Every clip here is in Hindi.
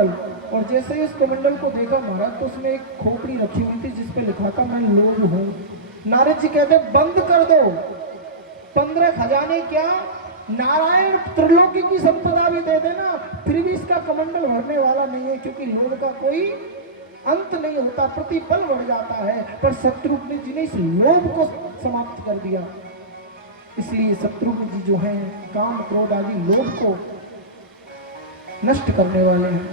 और जैसे ही उस कमंडल को देखा महाराज तो उसमें एक खोपड़ी रखी हुई थी जिसपे लिखा था मैं लोभ हूं। नारद जी कहते बंद कर दो, 15 खजाने क्या नारायण त्रिलोकी की संपदा भी दे देना फिर भी इसका कमंडल भरने वाला नहीं है, क्योंकि लोभ का कोई अंत नहीं होता, प्रतिपल बढ़ जाता है। पर शत्रुघ्न जी ने इस लोभ को समाप्त कर दिया। इसलिए शत्रुघ्न जी जो हैं काम क्रोध आदि लोभ को नष्ट करने वाले हैं।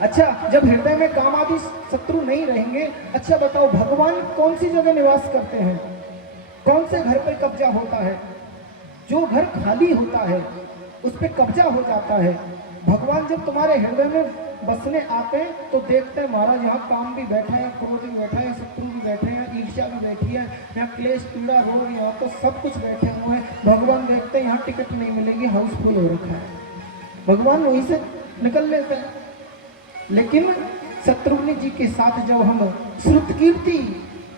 अच्छा, जब हृदय में काम आदि शत्रु नहीं रहेंगे, अच्छा बताओ भगवान कौन सी जगह निवास करते हैं, कौन से घर पर कब्जा होता है? जो घर खाली होता है उस पर कब्जा हो जाता है। भगवान जब तुम्हारे हृदय में बसने आते हैं तो देखते हैं महाराज यहाँ काम भी बैठा है, क्रोध भी बैठा है, शत्रु भी बैठे हैं, ईर्ष्या भी बैठी है, यहाँ क्लेश पीड़ा रोग यहाँ तो सब कुछ बैठे हुए हैं। भगवान देखते हैं यहाँ टिकट नहीं मिलेगी, हाउसफुल हो रखा है, भगवान वहीं से निकल लेते हैं। लेकिन शत्रुघ्न जी के साथ जब हम श्रुत कीर्ति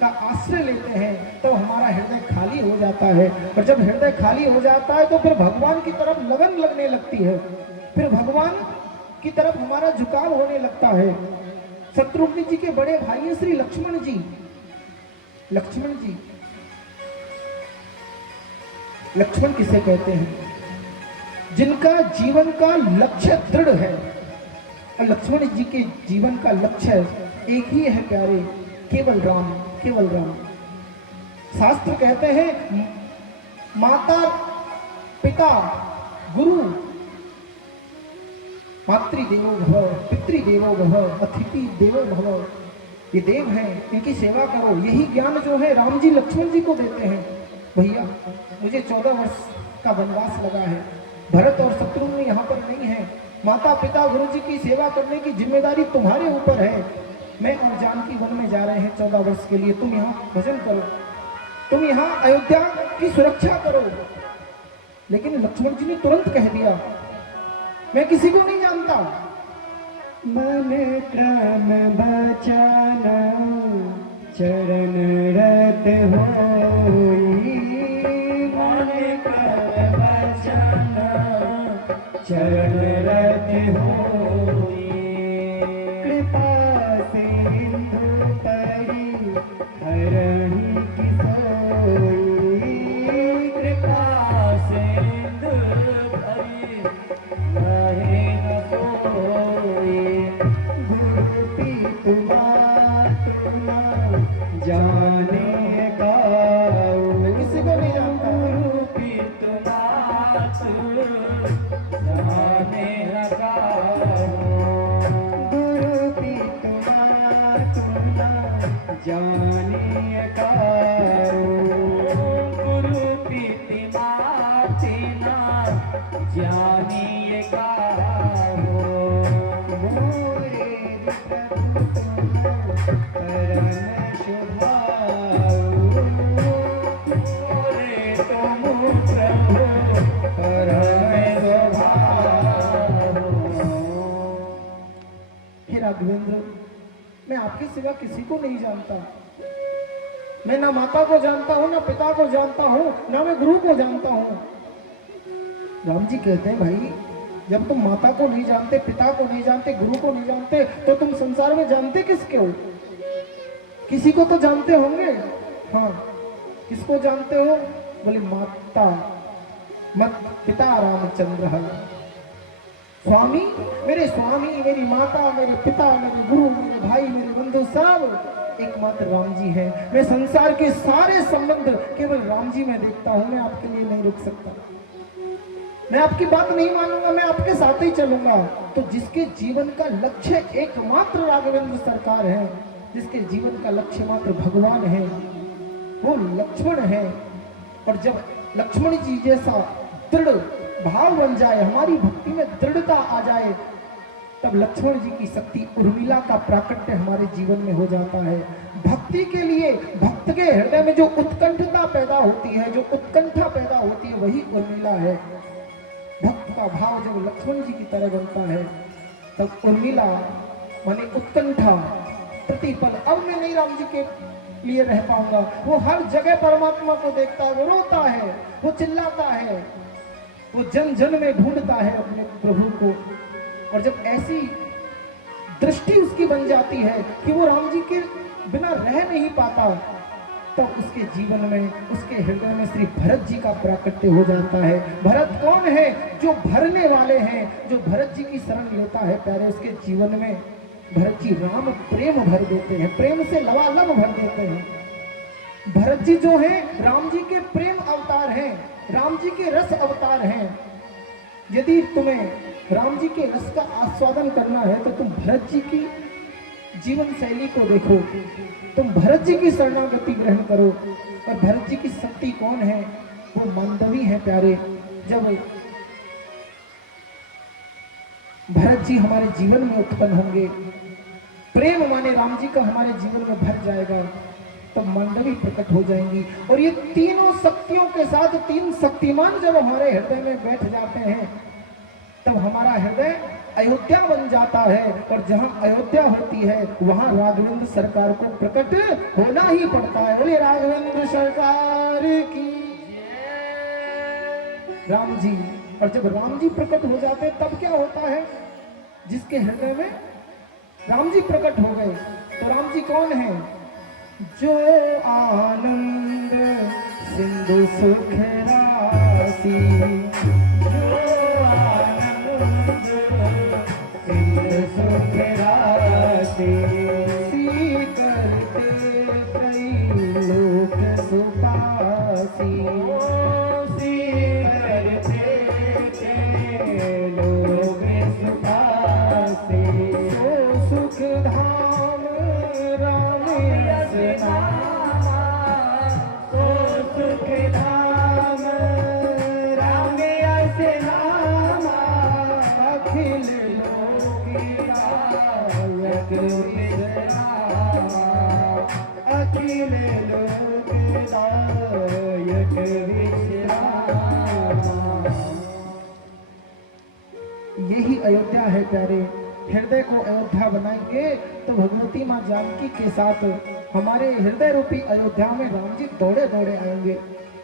का आश्रय लेते हैं तो हमारा हृदय खाली हो जाता है, और जब हृदय खाली हो जाता है तो फिर भगवान की तरफ लगन लगने लगती है, फिर भगवान की तरफ हमारा झुकाव होने लगता है। शत्रुघ्न जी के बड़े भाई हैं श्री लक्ष्मण जी। लक्ष्मण जी, लक्ष्मण किसे कहते हैं? जिनका जीवन का लक्ष्य दृढ़ है। और लक्ष्मण जी के जीवन का लक्ष्य एक ही है प्यारे, केवल राम, केवल राम। शास्त्र कहते हैं माता पिता गुरु मातृदेवो भव, पितृदेवो भव, अतिथि देवो भव। ये देव हैं, इनकी सेवा करो। यही ज्ञान जो है राम जी लक्ष्मण जी को देते हैं। भैया मुझे 14 वर्ष का वनवास लगा है, भरत और शत्रुघ्न यहाँ पर नहीं है, माता पिता गुरु जी की सेवा करने की जिम्मेदारी तुम्हारे ऊपर है। मैं और जानकी वन में जा रहे हैं 14 वर्ष के लिए, तुम यहाँ भजन करो, तुम यहाँ अयोध्या की सुरक्षा करो। लेकिन लक्ष्मण जी ने तुरंत कह दिया मैं किसी को नहीं जानता। मन क्रम बचाना चरण रत होई, मन क्रम बचाना चरण रत होई। कृपा सिंधु परि हरहि की सोई, कृपा सिंधु परि रहे न सोई। गुरु पीतु मातु न जाने काऊ, मैं किसी को नहीं जानता। गुरु पीतु मातु जाने लगाओ, गुरु पीतु मातु न जाने काऊ, गुरु पीति माति न जानिए काहो। मोरे प्रभु परम शुभाऊ, मोरे तुम प्रभु परम शुभाऊ। हे राघवेंद्र, मैं आपके सिवा किसी को नहीं जानता। मैं ना माता को जानता हूँ, ना पिता को जानता हूँ, ना मैं गुरु को जानता हूँ। राम जी कहते हैं भाई जब तुम माता को नहीं जानते, पिता को नहीं जानते, गुरु को नहीं जानते, तो तुम संसार में जानते किसके हो? किसी को तो जानते होंगे। हाँ, किसको जानते हो? बोले माता मत पिता रामचंद्र है। स्वामी, मेरे स्वामी, मेरी माता, मेरे पिता, मेरे गुरु, मेरे भाई, मेरे बंधु सब एकमात्र राम जी हैं। मैं संसार के सारे संबंध केवल राम जी में देखता हूं। मैं आपके लिए नहीं रुक सकता, मैं आपकी बात नहीं मानूंगा, मैं आपके साथ ही चलूंगा। तो जिसके जीवन का लक्ष्य एकमात्र राघवेंद्र सरकार है, जिसके जीवन का लक्ष्य मात्र भगवान है, वो लक्ष्मण है। और जब लक्ष्मण जी जैसा दृढ़ भाव बन जाए, हमारी भक्ति में दृढ़ता आ जाए, तब लक्ष्मण जी की शक्ति उर्मिला का प्राकट्य हमारे जीवन में हो जाता है। भक्ति के लिए भक्त के हृदय में जो उत्कंठता पैदा होती है, जो उत्कंठा पैदा होती है, वही उर्मिला है। भक्त का भाव जब लक्ष्मण जी की तरह बनता है, तब उर्मिला माने उत्कंठा, प्रतिपल, अब मैं नहीं राम जी के लिए रह पाऊंगा। वो हर जगह परमात्मा को देखता है, वो रोता है, वो चिल्लाता है, वो जन जन में ढूंढता है अपने प्रभु को। और जब ऐसी दृष्टि उसकी बन जाती है कि वो राम जी के बिना रह नहीं पाता, तब उसके जीवन में, उसके हृदय में श्री भरत जी का प्राकट्य हो जाता है। भरत कौन है? जो भरने वाले हैं, जो भरत जी की शरण लेता है प्यारे, उसके जीवन में भरत जी राम प्रेम भर देते हैं, प्रेम से लबालब भर देते हैं। भरत जी जो हैं राम जी के प्रेम अवतार हैं, राम जी के रस अवतार हैं। यदि तुम्हें राम जी के रस का आस्वादन करना है तो तुम भरत जी की जीवन शैली को देखो, तुम भरत जी की शरणागति ग्रहण करो। और भरत जी की शक्ति कौन है? वो मांडवी है प्यारे। जब भरत जी हमारे जीवन में उत्पन्न होंगे, प्रेम माने राम जी का हमारे जीवन में भर जाएगा, तब मांडवी प्रकट हो जाएंगी। और ये तीनों शक्तियों के साथ तीन शक्तिमान जब हमारे हृदय में बैठ जाते हैं, तब हमारा हृदय अयोध्या बन जाता है। और जहां अयोध्या होती है वहां राघवेंद्र सरकार को प्रकट होना ही पड़ता है। बोले राघवेंद्र सरकार की राम जी। और जब राम जी प्रकट हो जाते हैं तब क्या होता है? जिसके हृदय में राम जी प्रकट हो गए, तो राम जी कौन है? जो आनंद सिंधु सुख राशि, जो आनंद सिंधु सुख राशि, सी करते त्रैलोक सुखासी, सी करते त्रैलोक सुखासी, सो सुख धाम राम यस नामा, सो सुख धाम राम यस नामा, अखिल लोक दायक विश्रामा, अखिल लोक दायक विश्रामा। यही अयोध्या है प्यारे। हृदय को अयोध्या बनाएंगे तो भगवती माँ जानकी के साथ हमारे हृदय रूपी अयोध्या में राम जी दौड़े दौड़े आएंगे।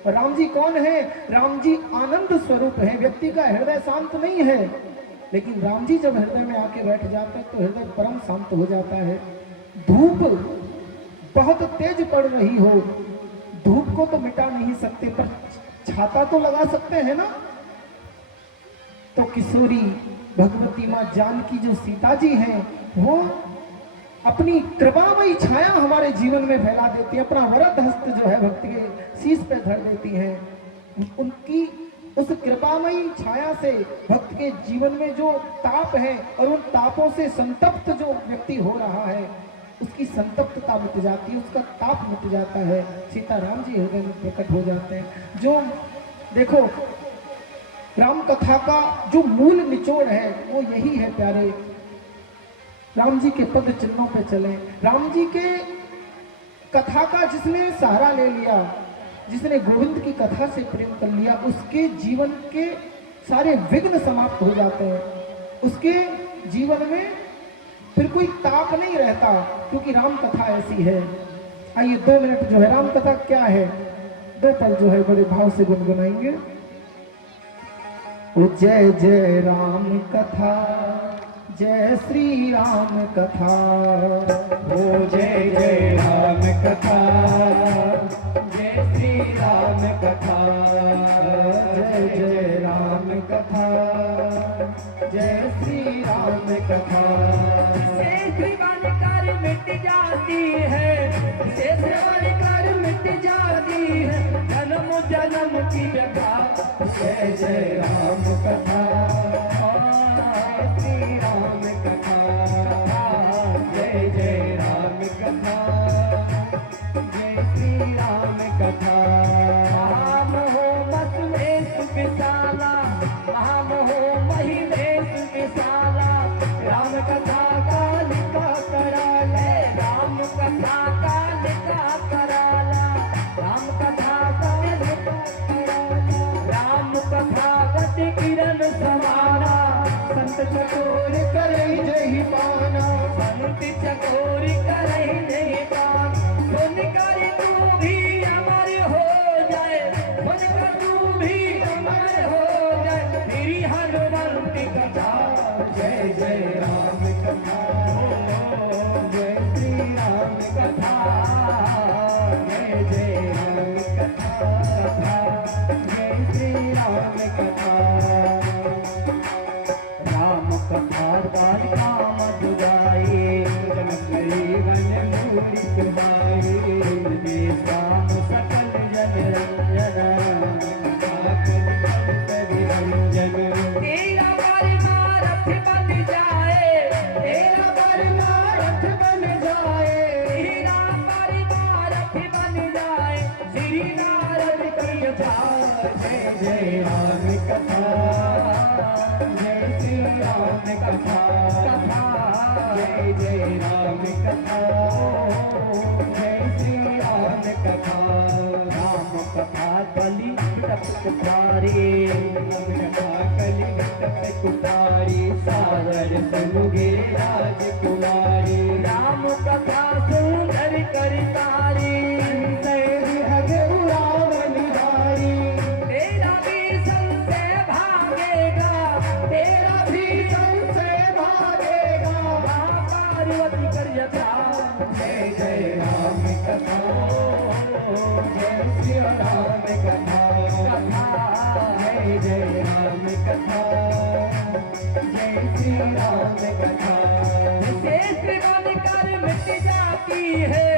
राम जी कौन है? राम जी आनंद स्वरूप है। व्यक्ति का हृदय शांत नहीं है, लेकिन राम जी जब हृदय में आके बैठ जाते हैं तो हृदय परम शांत हो जाता है। धूप बहुत तेज पड़ रही हो, धूप को तो मिटा नहीं सकते, पर छाता तो लगा सकते हैं ना। तो किशोरी भगवती माँ जानकी जो सीता जी हैं, वो अपनी कृपामयी छाया हमारे जीवन में फैला देती है, अपना वरद हस्त जो है भक्त के शीश पे धर देती हैं। उनकी उस कृपामयी छाया से भक्त के जीवन में जो ताप है और उन तापों से संतप्त जो व्यक्ति हो रहा है, उसकी संतप्तता मिट जाती है, उसका ताप मिट जाता है। सीताराम जी हृदय में प्रकट हो जाते हैं। जो देखो राम कथा का जो मूल निचोड़ है वो यही है प्यारे। राम जी के पद चिन्हों पे चले। राम जी के कथा का जिसने सहारा ले लिया, जिसने गोविंद की कथा से प्रेम कर लिया, उसके जीवन के सारे विघ्न समाप्त हो जाते हैं। उसके जीवन में फिर कोई ताप नहीं रहता, क्योंकि राम कथा ऐसी है। आइए 2 मिनट जो है राम कथा क्या है, 2 पल जो है बड़े भाव से गुनगुनाएंगे। ओ जय जय राम कथा, जय श्री राम कथा, ओ जय जय राम कथा, जय श्री राम कथा, जय जय राम कथा, जय श्री राम कथा। शेष बनकर मिट जाती है, शेष बनकर मिट जाती है जन्म जन्म की व्यथा। जय जय राम कथा, श्री राम कथा, जय जय राम कथा, जय श्री राम कथा। राम हो बस में सुखशाला, राम हो मही में सुखशाला, राम कथा का लिखा करा ले, राम कथा का लिखा करा ला, राम कथा का लिखा करा ला। राम कथा गति किरण समाना, संत चकोर करई जही पाना, संत चकोर करई जही पाना। सुनकर तू भी अमर हो जाए, सुनकर तू भी अमर हो जाए, मेरी हनुमंत कथा। जय गोपाल का मधु गाए जनक वन मूरी सुहाए देश राम सकल जन रंजन तेरा परमारथ बन जाए तेरा परमारथ बन जाए तेरा परमारथ बन जाए श्री नारद की जय जय राम कथा जय श्री राम कथा जय जय राम कथा जय श्री राम कथा राम कथा कली टपक तारे कथा कली टपक तारे सावर सुनुगे राजकुमारी राम कथा सुंदर कर तारी तेरा भी संशय भागेगा तेरा भी संशय भागेगा मां पार्वती कर यथा जय जय राम कथा जय श्री राम कथा जय जय राम कथा जय श्री राम कथा विशेष वन कर मिट जाती है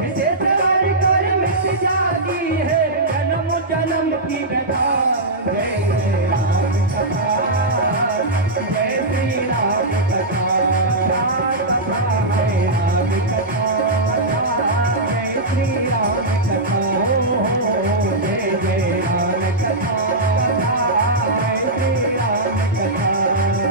विशेष वन कर मिट जाती है जन्म जन्म की व्यथा जय जय राम कथा जय श्री राम कथा जय राम कथा जय श्री राम कथा जय जय राम कथा जय श्री राम कथा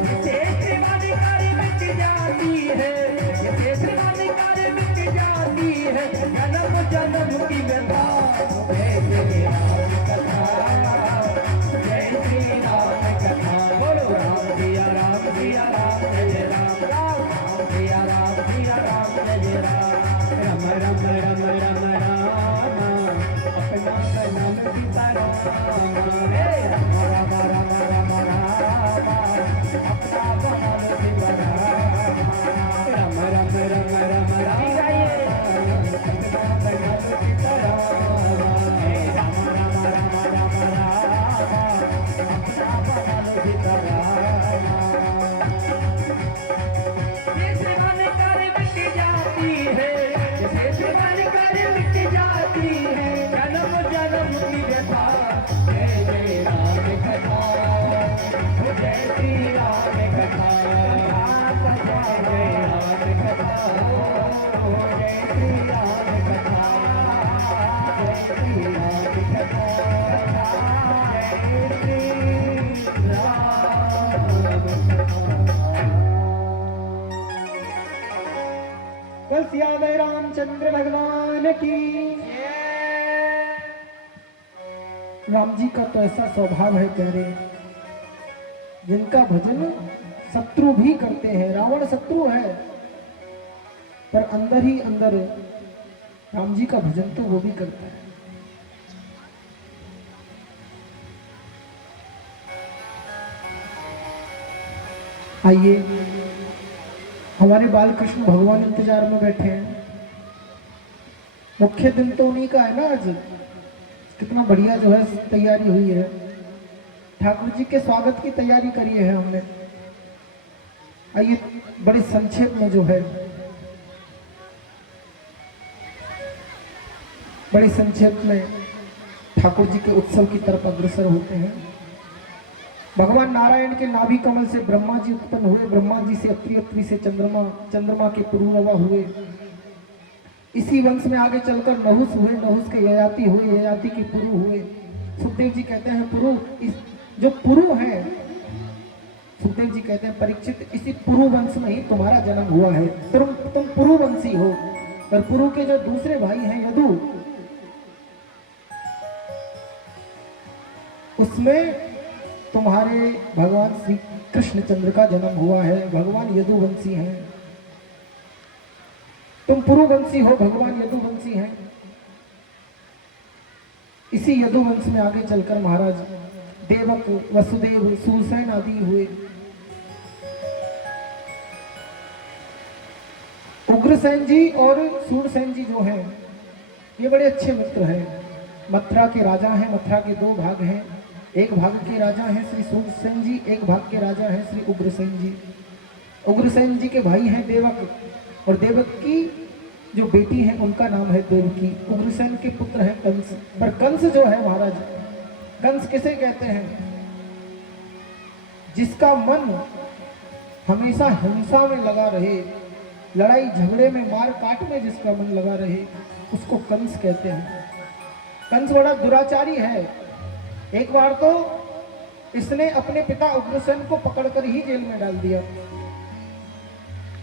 विशेष वन कर मिट जाती है विशेष वन कर मिट जाती है जन्म जन्म की व्यथा जय जय राम कथा जय श्री राम कथा बोलो राम सिया राम जय राम राम सिया राम जय राम रम रम रम रम राम अपना नाम सीताराम हे राम राम राम राम राम अपना नाम सीताराम रम रम रम रम राम अपना नाम सीताराम हे राम राम राम राम राम अपना नाम सीताराम जैसे मन कर मिट जाती है जैसे मन कर मिट जाती है जन्म जन्म की व्यथा जय जय राम कथा जय श्री राम कथा जय राम कथा जय श्री राम कथा जय श्री राम कथा जय श्री कल सियावर रामचंद्र भगवान की। राम जी का तो ऐसा स्वभाव है प्यारे, जिनका भजन शत्रु भी करते हैं। रावण शत्रु है, पर अंदर ही अंदर राम जी का भजन तो वो भी करता है। आइए, हमारे बालकृष्ण भगवान इंतजार में बैठे हैं। मुख्य दिन तो उन्हीं का है ना आज। कितना बढ़िया जो है तैयारी हुई है। ठाकुर जी के स्वागत की तैयारी करी है हमने। आइए बड़े संक्षेप में जो है, बड़े संक्षेप में ठाकुर जी के उत्सव की तरफ अग्रसर होते हैं। भगवान नारायण के नाभि कमल से ब्रह्मा जी उत्पन्न हुए। ब्रह्मा जी से अत्रि, अत्रि से चंद्रमा, चंद्रमा के पुरुरवा हुए। इसी वंश में आगे चलकर नहुस हुए, नहुस के ययाति हुए, ययाति के पुरु हुए। सुखदेव जी कहते हैं पुरु, इस जो पुरु है, सुखदेव जी कहते हैं परीक्षित, इसी पुरु वंश में ही तुम्हारा जन्म हुआ है। तुम पुरु वंशी हो। पर पुरु के जो दूसरे भाई हैं यदु, उसमें तुम्हारे भगवान श्री कृष्णचंद्र का जन्म हुआ है। भगवान यदुवंशी हैं। तुम पुरुवंशी हो, भगवान यदुवंशी हैं। इसी यदुवंश में आगे चलकर महाराज देवक, वसुदेव, सूरसेन आदि हुए। उग्रसेन जी और सूरसेन जी जो हैं, ये बड़े अच्छे मित्र हैं। मथुरा के राजा हैं। मथुरा के दो भाग हैं। एक भाग के राजा हैं श्री सूरसेन जी, एक भाग के राजा हैं श्री उग्रसेन जी। उग्रसेन जी के भाई हैं देवक, और देवक की जो बेटी है उनका नाम है देवकी। उग्रसेन के पुत्र है कंस। पर कंस जो है महाराज, कंस किसे कहते हैं? जिसका मन हमेशा हिंसा में लगा रहे, लड़ाई झगड़े में, मार काट में जिसका मन लगा रहे, उसको कंस कहते हैं। कंस बड़ा दुराचारी है। एक बार तो इसने अपने पिता उग्रसेन को पकड़कर ही जेल में डाल दिया।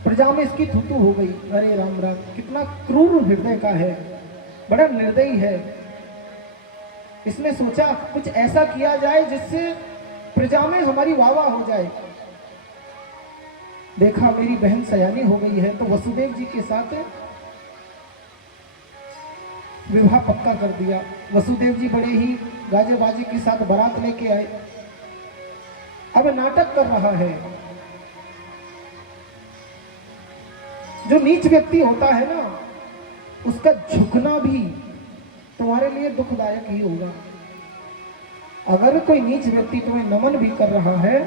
प्रजा में इसकी थूथू हो गई। अरे राम राम, कितना क्रूर हृदय का है, बड़ा निर्दयी है। इसने सोचा कुछ ऐसा किया जाए जिससे प्रजा में हमारी वाह हो जाए। देखा मेरी बहन सयानी हो गई है, तो वसुदेव जी के साथ विवाह पक्का कर दिया। वसुदेव जी बड़े ही गाजे बाजे के साथ बारात लेके आए। अब नाटक कर रहा है। जो नीच व्यक्ति होता है ना, उसका झुकना भी तुम्हारे लिए दुखदायक ही होगा। अगर कोई नीच व्यक्ति तुम्हें नमन भी कर रहा है,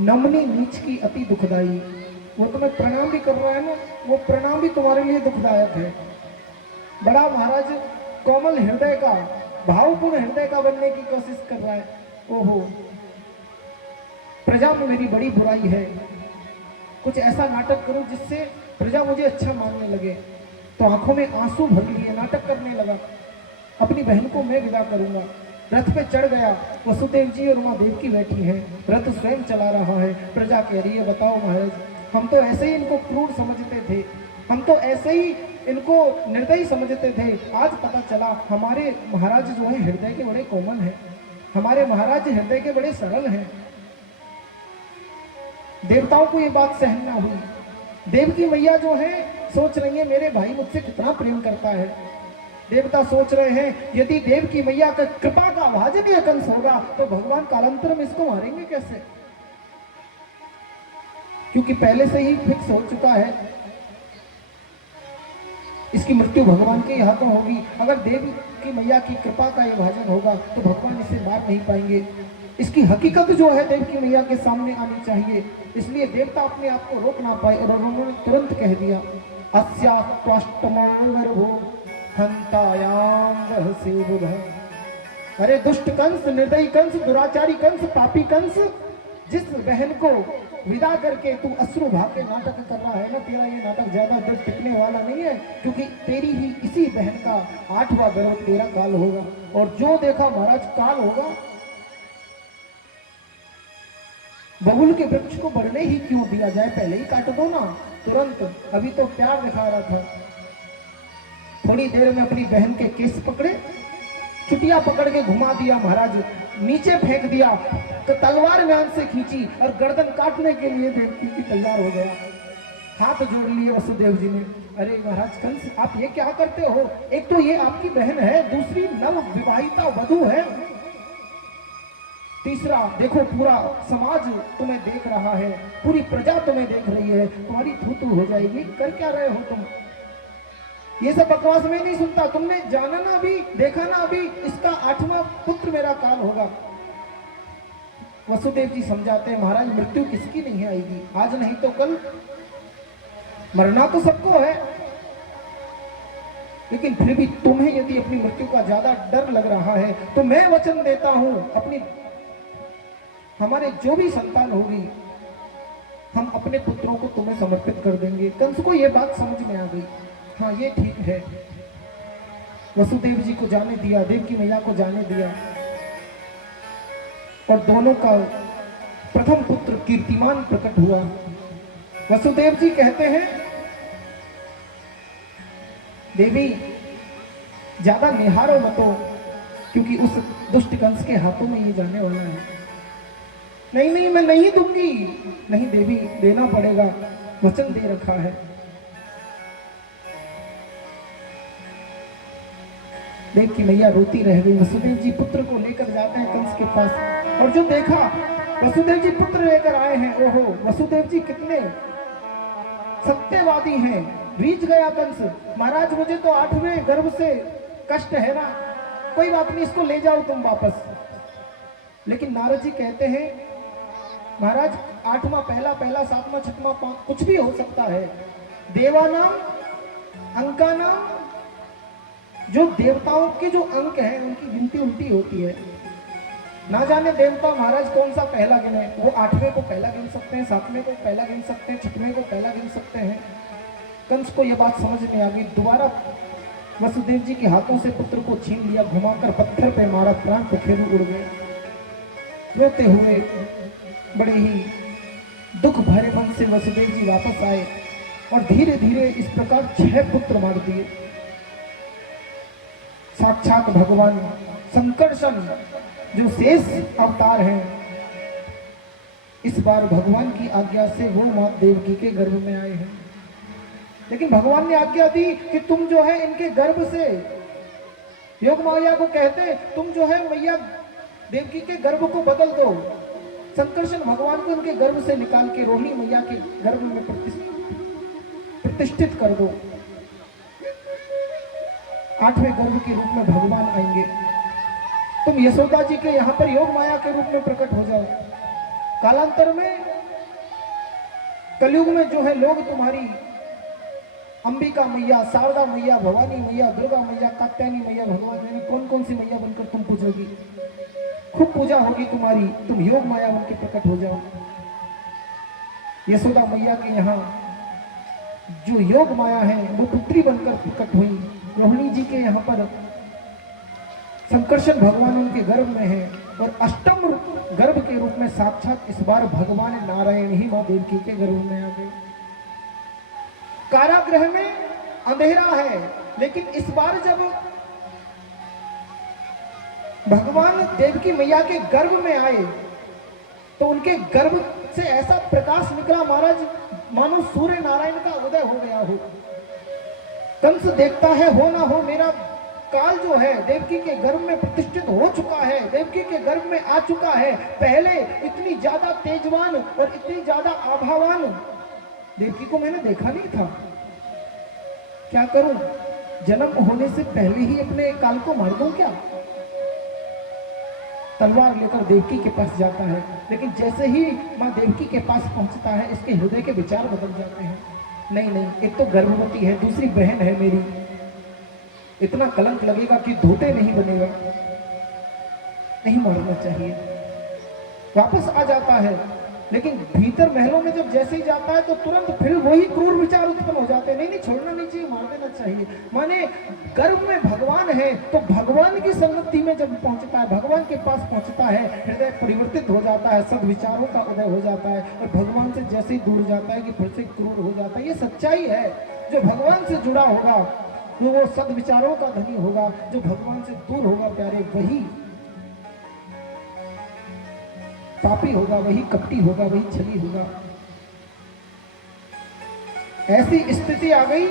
नमनी नीच की अति दुखदाई, वो तुम्हें प्रणाम भी कर रहा है ना, वो प्रणाम भी तुम्हारे लिए दुखदायक है। बड़ा महाराज कोमल हृदय का, भावपूर्ण हृदय का बनने की कोशिश कर रहा है। ओहो, प्रजा में मेरी बड़ी बुराई है, कुछ ऐसा नाटक करूं जिससे प्रजा मुझे अच्छा मानने लगे। तो आंखों में आंसू भर लिए नाटक करने लगा। अपनी बहन को मैं विदा करूंगा। रथ पे चढ़ गया। वसुदेव जी और माँ देवकी बैठी हैं, रथ स्वयं चला रहा है। प्रजा कह रही है, बताओ महाराज, हम तो ऐसे ही इनको क्रूर समझते थे, हम तो ऐसे ही इनको निर्दयी समझते थे। आज पता चला हमारे महाराज जो है हृदय के बड़े कोमल हैं, हमारे महाराज हृदय के बड़े सरल हैं। देवताओं को ये बात सहन ना हुई। देवकी मैया जो है सोच रही है मेरे भाई मुझसे कितना प्रेम करता है। देवता सोच रहे हैं यदि देव की मैया का कृपा का भाजन यह कंस होगा तो भगवान कालांतर में इसको मारेंगे कैसे, क्योंकि पहले से ही फिक्स हो चुका है इसकी मृत्यु भगवान के हाथों होगी। अगर देव की मैया की कृपा का यह भाजन होगा तो भगवान इसे मार नहीं पाएंगे। इसकी हकीकत जो है देव की मैया के सामने आनी चाहिए। इसलिए देवता अपने आप को रोक ना पाए और उन्होंने तुरंत कह दिया, अस्या हंतायाम रहस्य बुधः। अरे दुष्ट कंस, निर्दयी कंस, दुराचारी कंस, पापी कंस, जिस बहन को विदा करके तू अश्रु भाग के नाटक कर रहा है ना, तेरा ये नाटक ज्यादा देर टिकने वाला नहीं है, क्योंकि तेरी ही इसी बहन का 8वां गर्भ तेरा काल होगा। और जो देखा महाराज काल होगा, बबुल के वृक्ष को बढ़ने ही क्यों दिया जाए, पहले ही काट दो ना तुरंत। अभी तो प्यार दिखा रहा था। थोड़ी देर में अपनी बहन के केस पकड़े, चुटिया पकड़ के घुमा दिया महाराज, नीचे फेंक दिया, तो तलवार म्यान से खींची और गर्दन काटने के लिए देवकी की तैयार हो गया। हाथ जोड़ लिए वसुदेव जी ने। अरे महाराज कंस, आप ये क्या करते हो? एक तो ये आपकी बहन है, दूसरी नव विवाहिता वधू है, तीसरा देखो पूरा समाज तुम्हें देख रहा है, पूरी प्रजा तुम्हें देख रही है, तुम्हारी थू हो जाएगी। कर क्या रहे हो तुम? ये सब बकवास में नहीं सुनता। तुमने जाना ना अभी, देखा ना अभी, इसका 8वां पुत्र मेरा काल होगा। वसुदेव जी समझाते हैं, महाराज मृत्यु किसकी नहीं आएगी, आज नहीं तो कल मरना तो सबको है, लेकिन फिर भी तुम्हें यदि अपनी मृत्यु का ज्यादा डर लग रहा है तो मैं वचन देता हूं, अपनी हमारे जो भी संतान होगी हम अपने पुत्रों को तुम्हें समर्पित कर देंगे। कंस को यह बात समझ में आ गई। हाँ ये ठीक है। वसुदेव जी को जाने दिया, देव की मैया को जाने दिया, और दोनों का प्रथम पुत्र कीर्तिमान प्रकट हुआ। वसुदेव जी कहते हैं, देवी ज्यादा निहारो मतो, क्योंकि उस दुष्ट कंस के हाथों में ये जाने वाला है। नहीं नहीं मैं नहीं दूंगी। नहीं देवी देना पड़ेगा, वचन दे रखा है। देव की मैया रोती रह गई। वसुदेव जी पुत्र को लेकर जाते हैं कंस के पास, और जो देखा वसुदेव जी पुत्र लेकर आए हैं, ओहो वसुदेव जी कितने सत्यवादी हैं। रीझ गया कंस, महाराज मुझे तो 8वें गर्भ से कष्ट है ना, कोई बात नहीं, इसको ले जाओ तुम वापस। लेकिन नारद जी कहते हैं, महाराज आठवां पहला पहला, सातवां छठवां कुछ भी हो सकता है। देवानाम अंकानाम, जो देवताओं के जो अंक हैं उनकी गिनती उल्टी होती है। ना जाने देवता महाराज कौन सा पहला गिने, वो आठवें को पहला गिन सकते हैं, सातवें को पहला गिन सकते हैं, छठवें को पहला गिन सकते हैं। कंस को यह बात समझ में आ गई। दोबारा वसुदेव जी के हाथों से पुत्र को छीन लिया, घुमाकर पत्थर पे मारा, प्राण पखेरु उड़ गए। रोते हुए बड़े ही दुख भरे मन से वसुदेव जी वापस आए और धीरे धीरे इस प्रकार 6 पुत्र मार दिए। साक्षात भगवान संकर्षण जो शेष अवतार हैं, इस बार भगवान की आज्ञा से वो मां देवकी के गर्भ में आए हैं। लेकिन भगवान ने आज्ञा दी कि तुम जो है इनके गर्भ से, योग माया को कहते तुम जो है मैया देवकी के गर्भ को बदल दो। संकर्षण भगवान को उनके गर्भ से निकाल के रोहिणी मैया के गर्भ में प्रतिष्ठित कर दो। 8वें गर्भ के रूप में भगवान आएंगे। तुम यशोदा जी के यहाँ पर योग माया के रूप में प्रकट हो जाओ। कालांतर में कलयुग में जो है लोग तुम्हारी अंबिका मैया, शारदा मैया, भवानी मैया, दुर्गा मैया, कात्यायनी मैया, भगवान यानी कौन कौन सी मैया बनकर तुम पूजोगी, खूब पूजा होगी तुम्हारी। तुम योग माया बनकर प्रकट हो जाओ। यशोदा मैया के यहाँ जो योग माया है वो पुत्री बनकर प्रकट हुई। रोहिणी जी के यहाँ पर संकर्षण भगवान उनके गर्भ में है और अष्टम गर्भ के रूप में साक्षात इस बार भगवान नारायण ही मां देवकी के गर्भ में आ गए। कारागृह में अंधेरा है, लेकिन इस बार जब भगवान देवकी मैया के गर्भ में आए तो उनके गर्भ से ऐसा प्रकाश निकला महाराज मानो सूर्य नारायण का उदय हो गया हो। कंस देखता है, हो ना हो मेरा काल जो है देवकी के गर्भ में प्रतिष्ठित हो चुका है, देवकी के गर्भ में आ चुका है। पहले इतनी ज्यादा तेजवान और इतनी ज्यादा आभावान देवकी को मैंने देखा नहीं था। क्या करूं, जन्म होने से पहले ही अपने काल को मार दूं क्या? तलवार लेकर देवकी के पास जाता है, लेकिन जैसे ही मां देवकी के पास पहुंचता है इसके हृदय के विचार बदल जाते हैं। नहीं नहीं, एक तो गर्भवती है, दूसरी बहन है मेरी, इतना कलंक लगेगा कि धोते नहीं बनेगा, नहीं मारना चाहिए। वापस आ जाता है, लेकिन भीतर महलों में जब जैसे ही जाता है तो तुरंत फिर वही क्रूर विचार उत्पन्न हो जाते हैं। नहीं नहीं, छोड़ना नहीं चाहिए, मार देना चाहिए। माने गर्भ में भगवान है तो भगवान की सन्निधि में जब पहुंचता है, भगवान के पास पहुंचता है, हृदय परिवर्तित हो जाता है, सद विचारों का उदय हो जाता है और भगवान से जैसे ही दूर जाता है कि फिर से क्रूर हो जाता है। ये सच्चाई है। जो भगवान से जुड़ा होगा तो वो सद विचारों का धनी होगा, जो भगवान से दूर होगा प्यारे वही पापी होगा, वही कपटी होगा, वही छली होगा। ऐसी स्थिति आ गई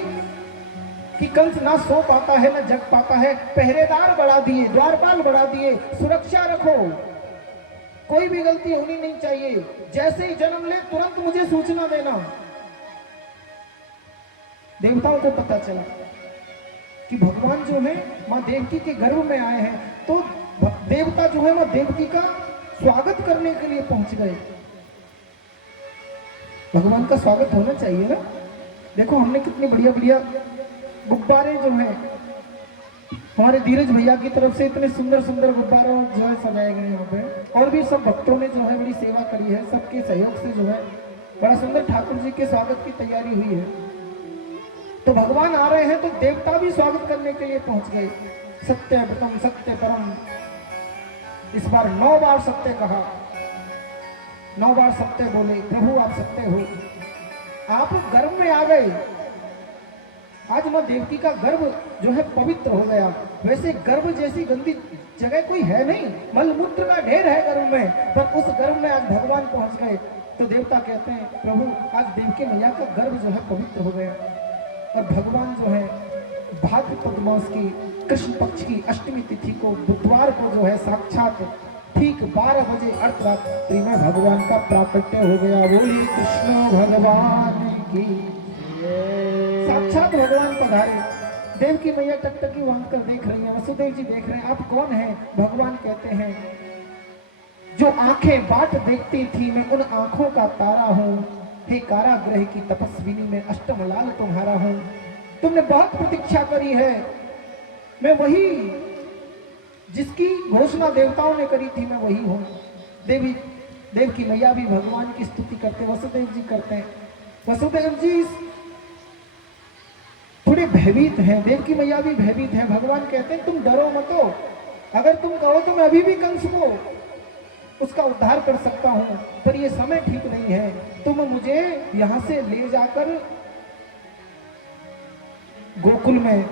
कि कंस ना सो पाता है ना जग पाता है। पहरेदार बढ़ा दिए, द्वारपाल बढ़ा दिए, सुरक्षा रखो, कोई भी गलती होनी नहीं चाहिए, जैसे ही जन्म ले तुरंत मुझे सूचना देना। देवताओं को पता चला कि भगवान जो है मां देवकी के गर्भ में आए हैं, तो देवता जो है वो देवकी का स्वागत करने के लिए पहुंच गए। भगवान का स्वागत होना चाहिए ना। देखो हमने कितनी बढ़िया बढ़िया गुब्बारे जो हैं हमारे धीरज भैया की तरफ से इतने सुंदर सुंदर गुब्बारे जो है सजाए गए यहाँ पे, और भी सब भक्तों ने जो है बड़ी सेवा करी है, सबके सहयोग से जो है बड़ा सुंदर ठाकुर जी के स्वागत की तैयारी हुई है। तो भगवान आ रहे हैं तो देवता भी स्वागत करने के लिए पहुंच गए। सत्य व्रतम सत्य परम, इस बार 9 बार सत्य कहा, 9 बार सत्य बोले, प्रभु आप सत्य हो, आप गर्भ में आ गए। आज मां देवकी का गर्भ जो है पवित्र हो गया। वैसे गर्भ जैसी गंदी जगह कोई है नहीं, मलमूत्र का ढेर है गर्भ में, पर उस गर्भ में आज भगवान पहुंच गए। तो देवता कहते हैं प्रभु आज देवकी मैया का गर्भ जो है पवित्र हो गया। और भगवान जो है भाद्रपद मास की कृष्ण पक्ष की अष्टमी तिथि को बुधवार को जो है साक्षात ठीक 12 बजे अर्धरात्रि में भगवान का प्राकट्य हो गया। बोली कृष्ण भगवान की, साक्षात भगवान पधारे। देवकी मैया टकटकी बांध कर देख रही है, वसुदेव जी देख रहे हैं, आप कौन हैं? भगवान कहते हैं जो आंखें बाट देखती थी, मैं उन आंखों का तारा हूं। हे कारागृह की तपस्विनी, मैं अष्टम लाल तुम्हारा हूं। तुमने बहुत प्रतीक्षा करी है, मैं वही जिसकी घोषणा देवताओं ने करी थी, मैं वही हूं। देव की मैया भी भगवान की स्तुति करते, वसुदेव जी करते हैं। वसुदेव जी थोड़े भयभीत हैं, देव की मैया भी भयभीत है। भगवान कहते हैं तुम डरो मतो, अगर तुम कहो तो मैं अभी भी कंस को उसका उद्धार कर सकता हूं, पर यह समय ठीक नहीं है। तुम मुझे यहां से ले जाकर गोकुल में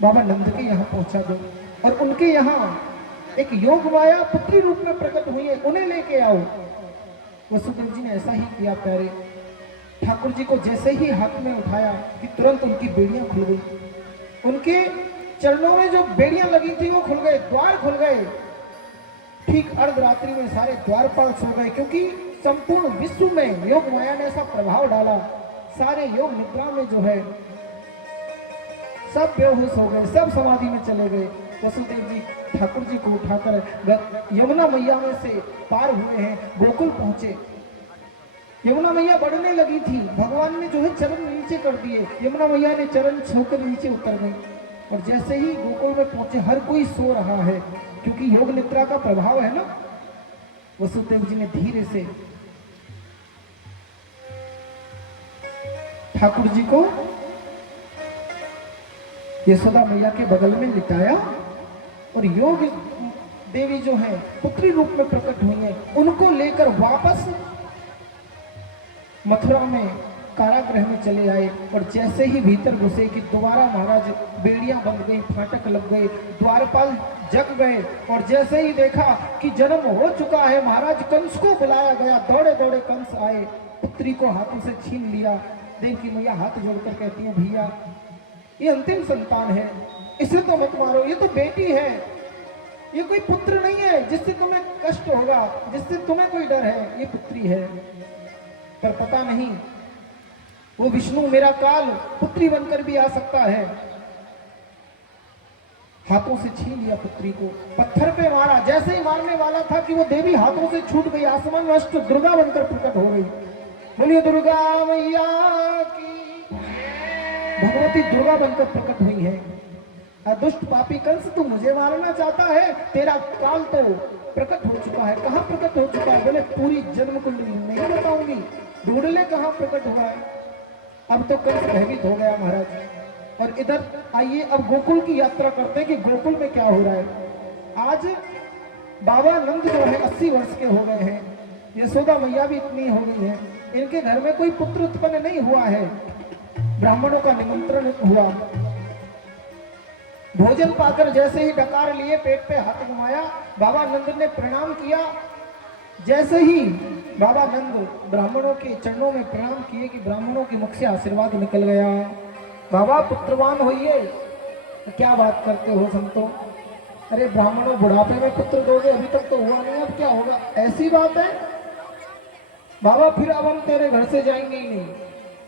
बाबा नंद के यहां पहुंचा दो, और उनके यहां एक योग माया पुत्री रूप में प्रकट हुई है, उन्हें लेके आओ। वसुदेव जी ने ऐसा ही किया। प्यारे ठाकुर जी को जैसे ही हाथ में उठाया कि तुरंत उनकी बेड़ियां खुल गई। उनके चरणों में जो बेड़ियां लगी थी वो खुल गए, द्वार खुल गए। ठीक अर्धरात्रि में सारे द्वारपाल सो गए, क्योंकि संपूर्ण विश्व में योग माया ने ऐसा प्रभाव डाला। सारे योग निद्रा में जो है सब बेहोश हो गए, सब समाधि में चले गए। वसुदेव जी ठाकुर जी को उठाकर यमुना मैया में से पार हुए हैं, गोकुल पहुंचे। यमुना मैया बढ़ने लगी थी, भगवान ने जो है चरण नीचे कर दिए, यमुना मैया ने चरण छोकर नीचे उतर गई। और जैसे ही गोकुल में पहुंचे, हर कोई सो रहा है, क्योंकि योग निद्रा का प्रभाव है ना। वसुदेव जी ने धीरे से ठाकुर जी को यशोदा मैया के बगल में लिटाया, और योग देवी जो है पुत्री रूप में प्रकट हुई है, उनको लेकर वापस मथुरा में कारागृह में चले आए। और जैसे ही भीतर घुसे कि दोबारा महाराज बेड़ियां बंद गई, फाटक लग गए, द्वारपाल जग गए। और जैसे ही देखा कि जन्म हो चुका है, महाराज कंस को बुलाया गया। दौड़े दौड़े कंस आए, पुत्री को हाथों से छीन लिया। देव की मैया हाथ जोड़कर कहती है, भैया ये अंतिम संतान है, इसे तो मत मारो, ये तो बेटी है, ये कोई पुत्र नहीं है जिससे तुम्हें कष्ट होगा, जिससे तुम्हें कोई डर है, ये पुत्री है। पर पता नहीं वो विष्णु मेरा काल पुत्री बनकर भी आ सकता है। हाथों से छीन लिया पुत्री को, पत्थर पे मारा। जैसे ही मारने वाला था कि वो देवी हाथों से छूट गई, आसमान में अष्ट दुर्गा बनकर प्रकट हो गई। बोलिए दुर्गा मैया की। भगवती दुर्गा बनकर प्रकट हुई है। दुष्ट पापी कंस, तू मुझे मारना चाहता है, तेरा काल तो प्रकट हो चुका है। कहां प्रकट हो चुका है? बोले पूरी जन्म कुंडली नहीं बताऊंगी, ढूंढ ले कहां प्रकट हुआ है। अब तो कंस भयभीत हो गया महाराज। और इधर आइए अब गोकुल की यात्रा करते हैं कि गोकुल में क्या हो रहा है। आज बाबा नंद जो है 80 वर्ष के हो गए हैं, यशोदा मैया भी इतनी हो गई है, इनके घर में कोई पुत्र उत्पन्न नहीं हुआ है। ब्राह्मणों का निमंत्रण हुआ, भोजन पाकर जैसे ही डकार लिए, पेट पे हाथ घुमाया, बाबा नंद ने प्रणाम किया। जैसे ही बाबा नंद ब्राह्मणों के चरणों में प्रणाम किए कि ब्राह्मणों के मुख से आशीर्वाद निकल गया, बाबा पुत्रवान होइए। तो क्या बात करते हो संतों, अरे ब्राह्मणों बुढ़ापे में पुत्र दोगे, अभी तक तो हुआ नहीं, अब क्या होगा? ऐसी बात है बाबा, फिर अब हम तेरे घर से जाएंगे ही नहीं,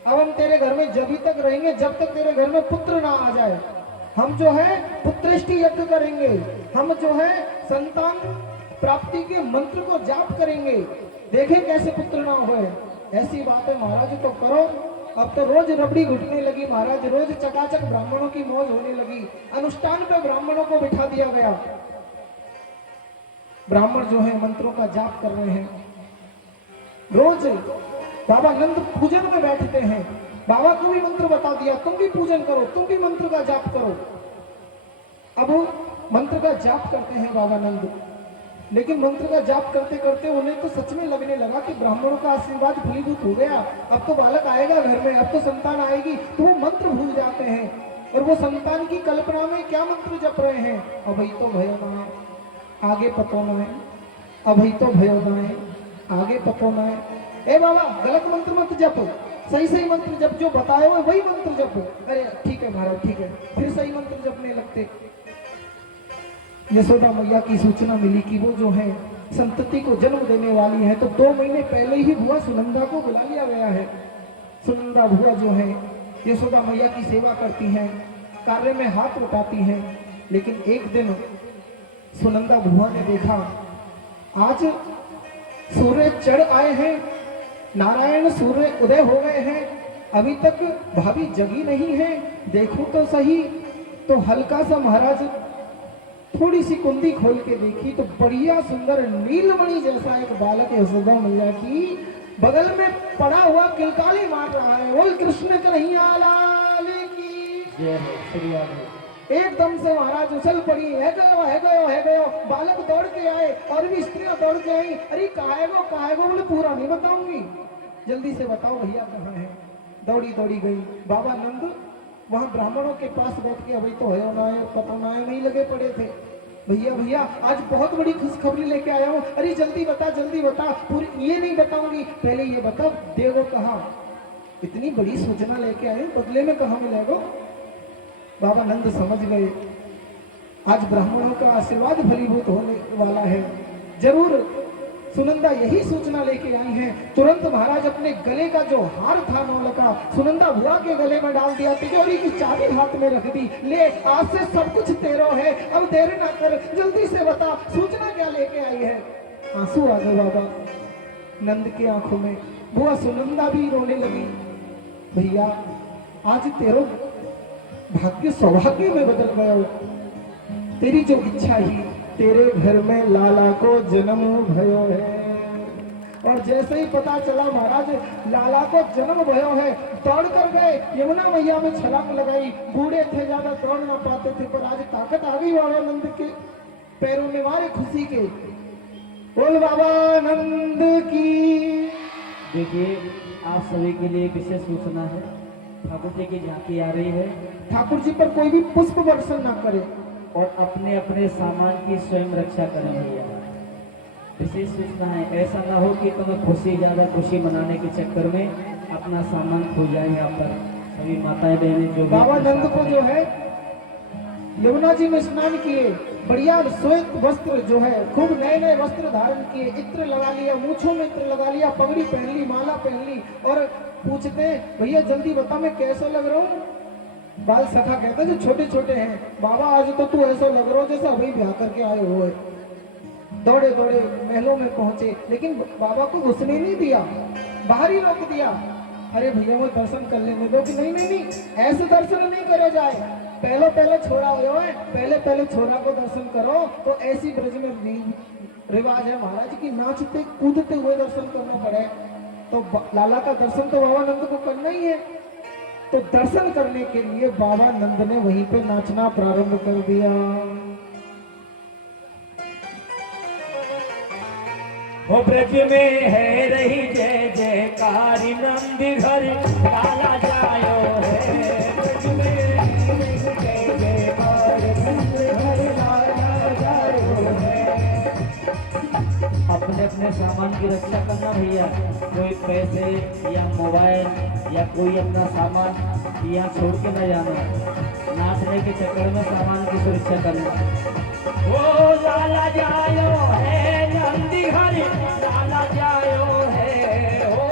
अब हम तेरे घर में जब तक रहेंगे जब तक तेरे घर में पुत्र ना आ जाए। हम जो है पुत्रेष्टि यज्ञ करेंगे, हम जो है संतान प्राप्ति के मंत्र को जाप करेंगे, देखें कैसे पुत्र ना होए। ऐसी बात है महाराज, तो करो। अब तो रोज रबड़ी घुटने लगी महाराज, रोज चकाचक ब्राह्मणों की मौज होने लगी। अनुष्ठान पे ब्राह्मणों को बिठा दिया गया, ब्राह्मण जो है मंत्रों का जाप कर रहे हैं। रोज बाबा नंद पूजन में बैठते हैं, बाबा को भी मंत्र बता दिया, तुम भी पूजन करो, तुम भी मंत्र का जाप करो। अब मंत्र का जाप करते हैं बाबा नंद, लेकिन मंत्र का जाप करते करते उन्हें तो सच में लगने लगा कि ब्राह्मणों का आशीर्वाद फलीभूत हो गया, अब तो बालक आएगा घर में, अब तो संतान आएगी। तो वो मंत्र भूल जाते हैं और वो संतान की कल्पना में क्या मंत्र जप रहे हैं, अभई तो भयो न, आगे पतो न, अभई तो भयो न, आगे पतो न। ए बाबा गलत मंत्र मत जपो, सही सही मंत्र जप, जो बताए हुए वही मंत्र जपो। अरे ठीक है महाराज ठीक है, फिर सही मंत्र जपने लगते। यशोदा मैया की सूचना मिली कि वो जो है संतति को जन्म देने वाली है, तो 2 महीने पहले ही बुआ सुनंदा को बुला लिया गया है। सुनंदा बुआ जो है यशोदा मैया की सेवा करती हैं, कार्य में हाथ उठाती हैं। लेकिन एक दिन सुनंदा बुआ ने देखा आज सूर्य चढ़ आए हैं, नारायण सूर्य उदय हो गए हैं, अभी तक भाभी जगी नहीं है। देखूं तो सही, तो हल्का सा महाराज थोड़ी सी कुंडी खोल के देखी तो बढ़िया सुंदर नीलमणि जैसा एक बालक यशोदा मैया की बगल में पड़ा हुआ किलकारी मार रहा है। बोल कृष्ण कन्हैया लाल की जय हो श्री राम। एकदम से महाराज उछल पड़ी, है गयो है गयो है गयो। बालक दौड़ के आए और भी स्त्रियां दौड़ के आई। अरे कहाँ है वो? बोले पूरा नहीं बताऊंगी, जल्दी से बताओ भैया कहाँ है। दौड़ी दौड़ी गई। बाबा नंद वहां ब्राह्मणों के पास बैठ के, अभी तो है ना है पता ना है नहीं लगे पड़े थे। भैया भैया आज बहुत बड़ी खुशखबरी लेके आया हूँ। अरे जल्दी बता पूरी। ये नहीं बताऊंगी, पहले ये बता देवो कहाँ? इतनी बड़ी सूचना लेके आए, बदले में कहाँ मिलेगा? बाबा नंद समझ गए आज ब्राह्मणों का आशीर्वाद फलीभूत होने वाला है। जरूर सुनंदा यही सूचना लेके आई हैं। तुरंत महाराज अपने गले का जो हार था नौलखा सुनंदा बुआ के गले में डाल दिया, तिजोरी की चाबी हाथ में रख दी। ले आज से सब कुछ तेरो है, अब देर ना कर, जल्दी से बता सूचना क्या लेके आई है। आंसू आ गए बाबा नंद की आंखों में। बुआ सुनंदा भी रोने लगी। भैया आज तेरो भाग्य सौभाग्य में बदल गया हो। तेरी जो इच्छा ही, तेरे घर में लाला को जन्म भयो है। और जैसे ही पता चला महाराज लाला को जन्म भयो है, दौड़ कर गए यमुना मैया में छलांग लगाई। बूढ़े थे, ज्यादा दौड़ ना पाते थे, पर आज ताकत आ गई बाबा नंद के पैरों में, मारे खुशी के। बोल बाबा नंद की। देखिए आप सभी के लिए विशेष सूचना है, ठाकुर जी की झांकी आ रही है। ठाकुर जी पर कोई भी पुष्प वर्षण ना करे और अपने अपने सामान की स्वयं रक्षा करें भैया। विशेष सूचना है, ऐसा ना हो कि तुम्हें ज्यादा खुशी मनाने के चक्कर में अपना सामान खो जाए। यहाँ पर सभी माताएं बहनें जो बाबा नंद को जो है यमुना जी में स्नान किए, बढ़िया श्वेत वस्त्र जो है खूब नए नए वस्त्र धारण किए, इत्र लगा लिया, मूछों में इत्र लगा लिया, पगड़ी पहन ली, माला पहन ली। और पूछते भैया जल्दी बता मैं कैसा लग रहा हूँ? बाल सखा कहते जो छोटे छोटे हैं, बाबा आज तो तू ऐसा लग रहा हो जैसे अभी ब्याह करके आए हुए। दौड़े दौड़े महलों में पहुंचे, लेकिन बाबा को घुसने नहीं दिया, बाहर ही रोक दिया। अरे भैया वो दर्शन कर लेने दो। कि नहीं नहीं नहीं, ऐसे दर्शन नहीं करे जाए, पहले छोड़ा हो है, पहले छोरा को दर्शन करो। तो ऐसी ब्रज में रिवाज है महाराज की नाचते कूदते हुए दर्शन करना पड़े। तो लाला का दर्शन तो बाबा नंद को करना ही है। तो दर्शन करने के लिए बाबा नंद ने वहीं पे नाचना प्रारंभ कर दिया। हो ब्रज में है रही जय जयकारी, नंद घर लाला जायो है। ब्रज में रही जय जयकारी, नंद घर लाला जायो है। अपने अपने सामान की रक्षा करना भैया। कोई पैसे या मोबाइल या कोई अपना सामान यहाँ छोड़ के न जाना। नाचने के चक्कर में सामान की सुरक्षा करना। वो लाला जायो है नंदी हरि, लाला जायो है। ओ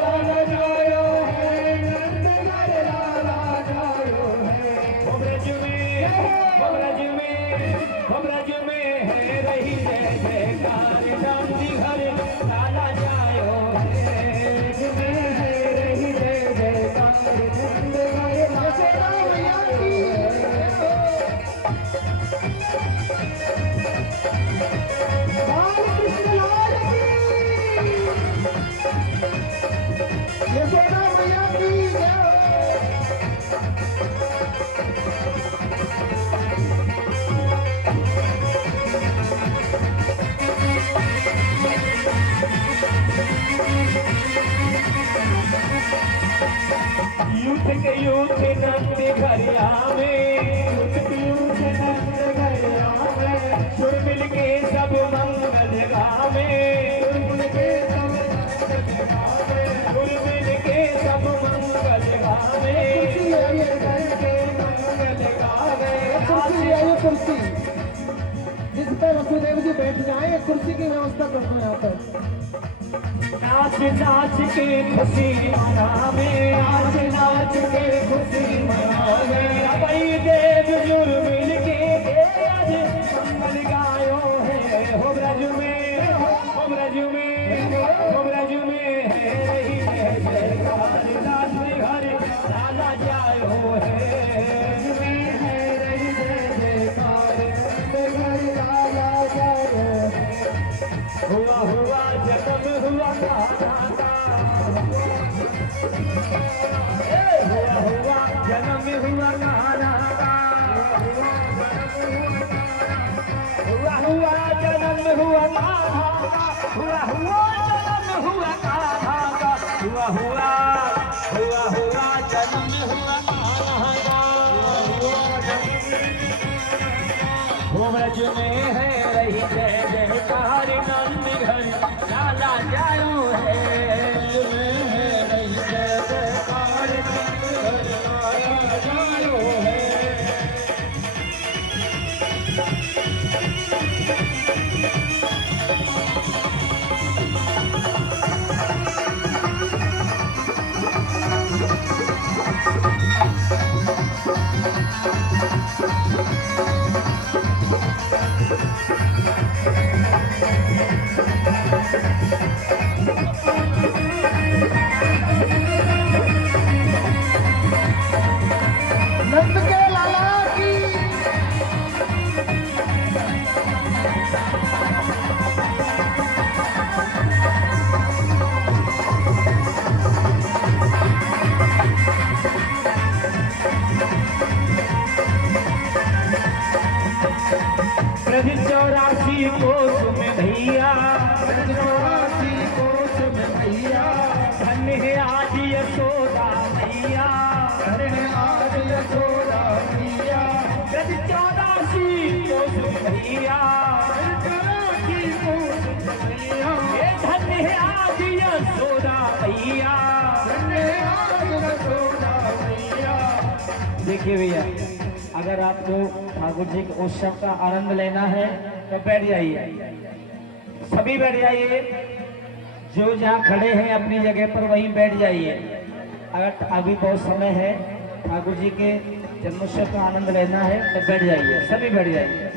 लाला जायो है नंदी हरि, लाला जायो है। ओ ब्रज में, ओ ब्रज में, ओ ब्रज में है रही जय जयकार, नंदी हरि लाला जायो है। ब्रज में है रही जय जयकार, नंदी हरि लाला जायो है। बालकृष्ण लाल की, यशोदा मैया की जय हो। यूथ के यूथ नंद घरिया में, यूथ नंद घरिया में, सुर मिल के सब मंगल गावे। सुर मिल के सब मंगल गावे, सुर मिल के सब मंगल गावे। मंगल गावे। कुर्सी है ये कुर्सी, जिस पे वसुदेव जी बैठ जाए, कुर्सी की व्यवस्था करना है यहाँ पर। नाच नाच के खुशी मनावे, नाच नाच के खुशी मनावे। भाई देव जुर मिल के आज मंगल गायो है। हो ब्रज में नंद के लाला की ब्रज 84 कोस में भैया, 84 कोस में भैया, धन्य है आज यशोदा मैया, धन्य है आज यशोदा मैया। ब्रज 84 कोस में भैया, 84 कोस में भैया, ये धन्य है आज यशोदा मैया। धन्य है आज यशोदा मैया। देखिए भैया, अगर आपको ठाकुर जी के उत्सव का आनंद लेना है तो बैठ जाइए, सभी बैठ जाइए। जो जहाँ खड़े हैं अपनी जगह पर वहीं बैठ जाइए। अगर अभी बहुत समय है, ठाकुर जी के जन्मोत्सव का आनंद लेना है तो बैठ जाइए, सभी बैठ जाइए।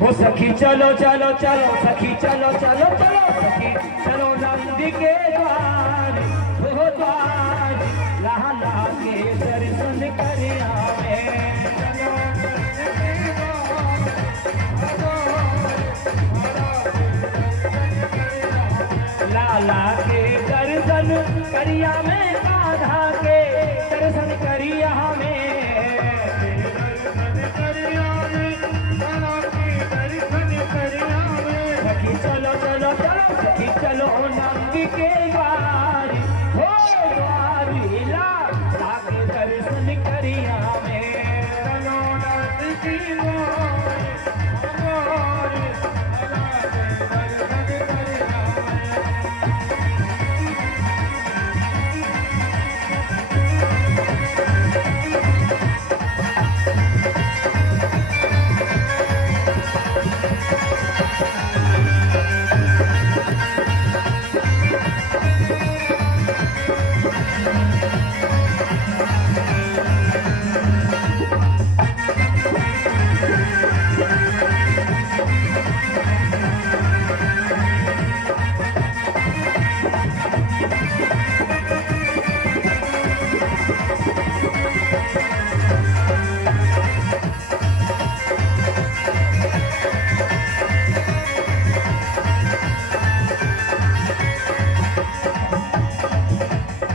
वो सखी चलो चलो चलो, सखी चलो चलो चलो, सखी चलो नंदी के द्वार, वो द्वार लहा लहा के दर्शन कर आवे। लाला के दर्शन करिया में, राधा के दर्शन करिया में। सखी चलो चलो चलो, सखी चलो नंदी के द्वार, हो द्वार लाला के दर्शन करिया में। चलो नंदी के द्वार, द्वार लाला के दर्शन करिया में।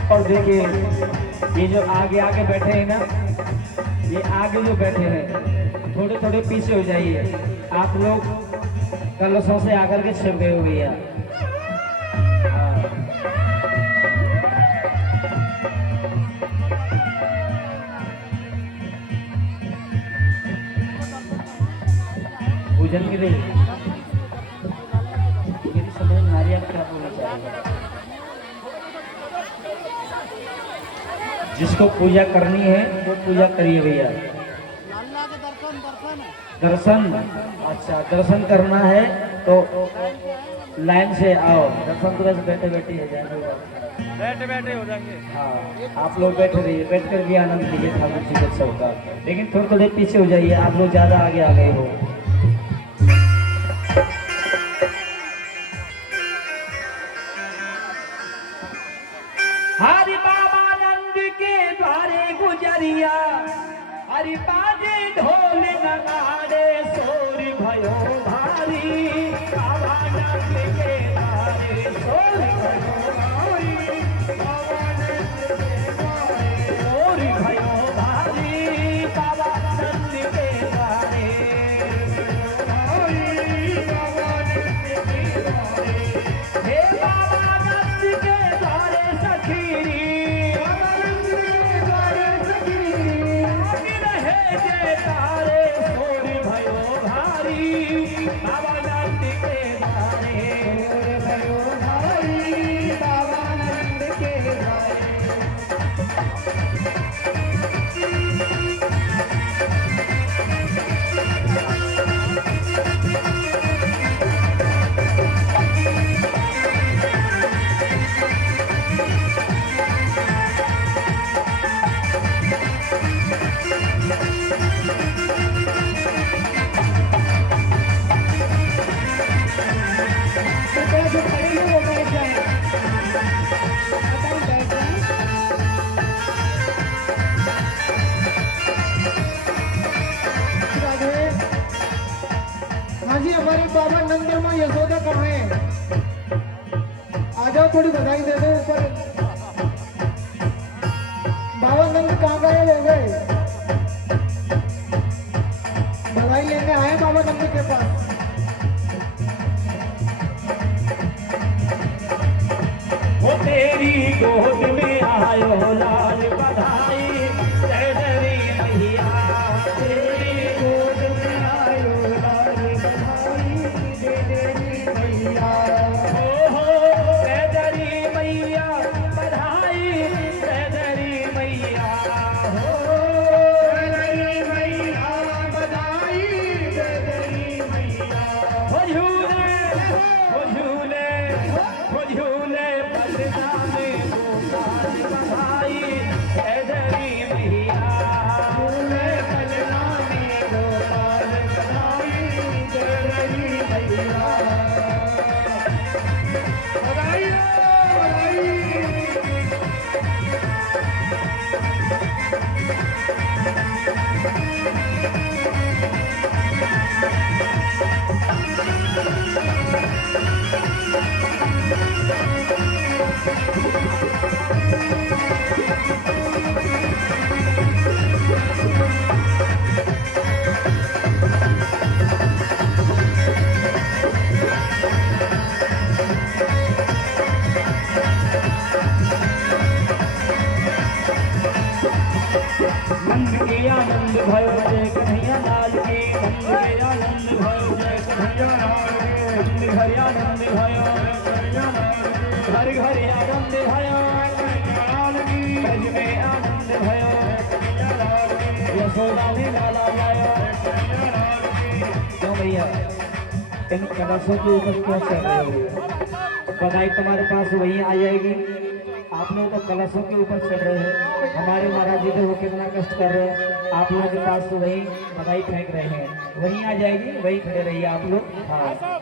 और देखिए, ये जो आगे आगे बैठे हैं ना, ये आगे जो बैठे हैं थोड़े थोड़े पीछे हो जाइए। आप लोग कलशों से आकर के छिप गए हो भैया। पूजन के लिए मेरी समझ में आ रही है आप क्या बोलना चाहेंगे। जिसको पूजा करनी है वो पूजा करिए भैया। दर्शन, अच्छा दर्शन करना है तो लाइन से आओ। दर्शन तो बस बैठे बैठे हो जाएंगे, बैठे बैठे हो जाएंगे। हाँ, आप लोग बैठे रहिए, बैठ कर भी आनंद लीजिए ठाकुर जी के उत्सव का। लेकिन थोड़े थोड़े पीछे हो जाइए, आप लोग ज्यादा आगे आ गए हो। हरि बाबा नंद के द्वारे गुजरिया, हरि बाजे ढोल नगाड़े, शोर भयो भारी। बाबा नंद के द्वारे शोर भयो भारी, बाबा नंद के द्वारे शोर भयो भारी। बाबा नंद के द्वारे बाबा नंद के द्वारे, हे बाबा नंद के द्वारे सखी, बाबा नंद के द्वारे सखी, आगे रहे जय राधे। हाँ जी, हमारे बाबा नंदमा यशोदा कहाँ है? आ जाओ, थोड़ी बधाई दे दो ऊपर। बाबा नंद कहाँ गए हो गए? बधाई लेने आए बाबा नंद के पास। वो तेरी गोद में आयो लाल बधाई जय जरी मैया। तेरी गोद में आयो लाल बधाई जय जरी मैया। ओ हो जय जरी मैया बधाई जय जरी मैया। हो जय जरी मैया बधाई जय जरी मैया। हो झूले हो झूले हो झूले बलना में गोपाल बधाई जय जरी मैया। झूले बलना में गोपाल बधाई जय जरी मैया। बधाई हो, बधाई। नंद के आनंद भयो जय कन्हैया लाल की। नंद के आनंद भयो जय कन्हैया लाल की। नंद घर आनंद भयो जय कन्हैया लाल की। घर घर आनंद भयो कन्हैया लाल की। ब्रज में आनंद भयो कन्हैया लाल की। यशोदा में लाला लाया कन्हैया लाल की। क्यों भैया इन कलशों के ऊपर क्यों चढ़ रहे हो? बधाई तुम्हारे पास वहीं आ जाएगी। आप लोग तो कलशों के ऊपर चढ़ रहे हैं। हमारे महाराज जी देखो कितना कष्ट कर रहे हैं। आप लोगों के पास तो वही बधाई फेंक रहे हैं। वहीं आ जाएगी, वहीं खड़े रहिए आप लोग। हाँ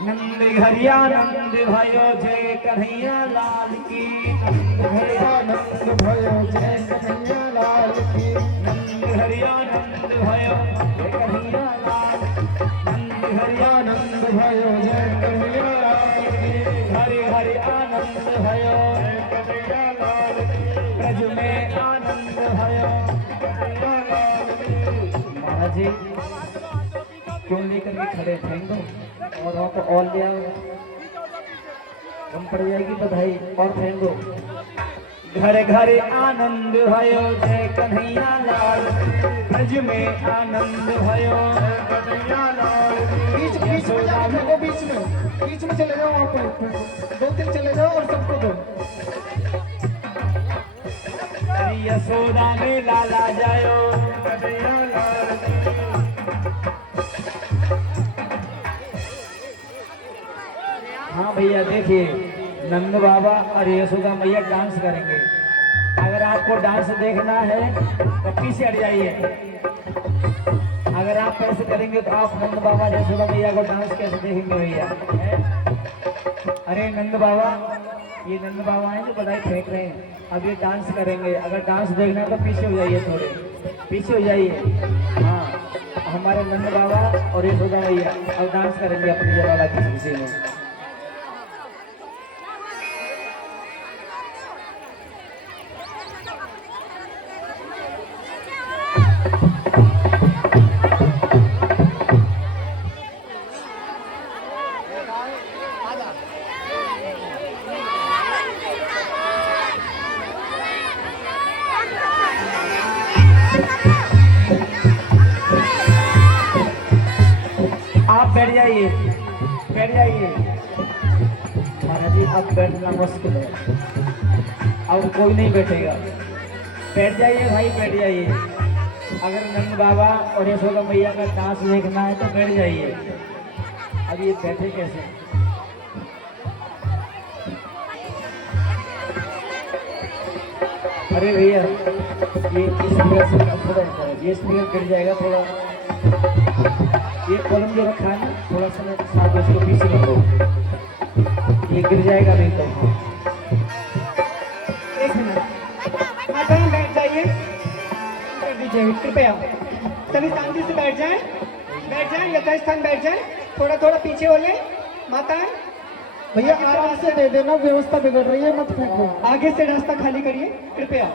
नंद घरिया नंद भयो जय कन्हैया लाल की। नंद घरिया नंद भयो जय कन्हैया लाल की। नंद घरिया नंद भयो जय कन्हैया लाल। नंद घरिया नंद भयो जय कन्हैया लाल की। हरि हरि आनंद भयो जय कन्हैया लाल की। ब्रज में आनंद भयो कन्हैया लाल की। महाराज जी क्यों लेकर के खड़े? फेंक दो और हो तो और ले आओ, कम पड़ जाएगी बधाई। और फेंक दो। घर घर आनंद भयो जय कन्हैया लाल। ब्रज में आनंद भयो जय कन्हैया लाल। बीच बीच में जाओ, फेंको बीच में चले जाओ। आप दो तीन चले जाओ और सबको दो। यशोदा में लाला जायो कन्हैया लाल की। हाँ भैया देखिए, नंद बाबा और यशोदा मैया डांस करेंगे। अगर आपको डांस देखना है तो पीछे हट जाइए। अगर आप ऐसे करेंगे तो आप नंद बाबा यशोदा मैया को डांस कैसे देखेंगे भैया? अरे नंद बाबा, ये नंद बाबा हैं जो बधाई फेंक रहे हैं। अब ये डांस करेंगे। अगर डांस देखना है तो पीछे हो जाइए, थोड़े पीछे हो जाइए। हाँ हमारे नंद बाबा और यशोदा मैया अब डांस करेंगे अपनी जगह की खुशी में। आप बैठ जाइए, बैठ जाइए। महाराज जी अब बैठना मुश्किल है, अब कोई नहीं बैठेगा। बैठ जाइए भाई, बैठ जाइए। अगर नंद बाबा और यशोदा मैया का डांस देखना है तो बैठ जाइए। अब ये बैठे कैसे? अरे भैया ये स्पीकर से थोड़ा ये स्पीकर गिर जाएगा थोड़ा। ये कॉलम जो रखा है ना, थोड़ा सा साथ उसको पीछे रखो। ये गिर जाएगा नहीं तो। एक मिनट माता बैठ जाइए, कर दीजिए कृपया। सभी शांति से बैठ जाएं यथास्थान बैठ जाएं। थोड़ा थोड़ा पीछे हो लें माताएं। भैया आराम से दे देना, व्यवस्था बिगड़ रही है, मत फेंको। आगे से रास्ता खाली करिए कृपया,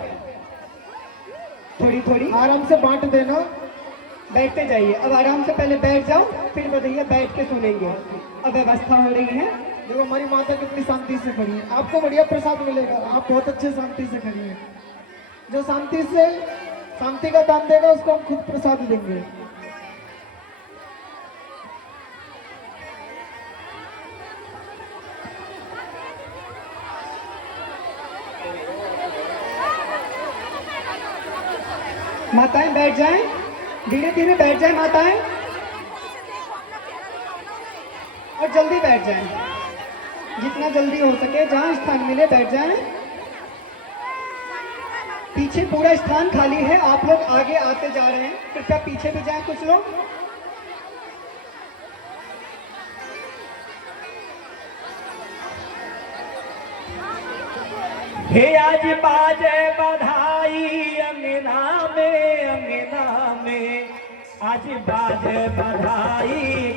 थोड़ी थोड़ी आराम से बांट देना। बैठते जाइए। अब आराम से पहले बैठ जाओ, फिर बताइए बैठ के सुनेंगे। अब व्यवस्था हो रही है। देखो हमारी माता कितनी शांति से खड़ी है, आपको बढ़िया प्रसाद मिलेगा। आप बहुत अच्छे शांति से खड़ी हैं। जो शांति का दान देगा उसको हम खुद प्रसाद देंगे। माताएं बैठ जाएं, धीरे धीरे बैठ जाएं माताएं, और जल्दी बैठ जाएं, जितना जल्दी हो सके जहां स्थान मिले बैठ जाएं। पीछे पूरा स्थान खाली है, आप लोग आगे आते जा रहे हैं, कृपया पीछे भी जाएं कुछ लोग। हे आज बाजे बधाई अंगना में, आज बाजे बधाई।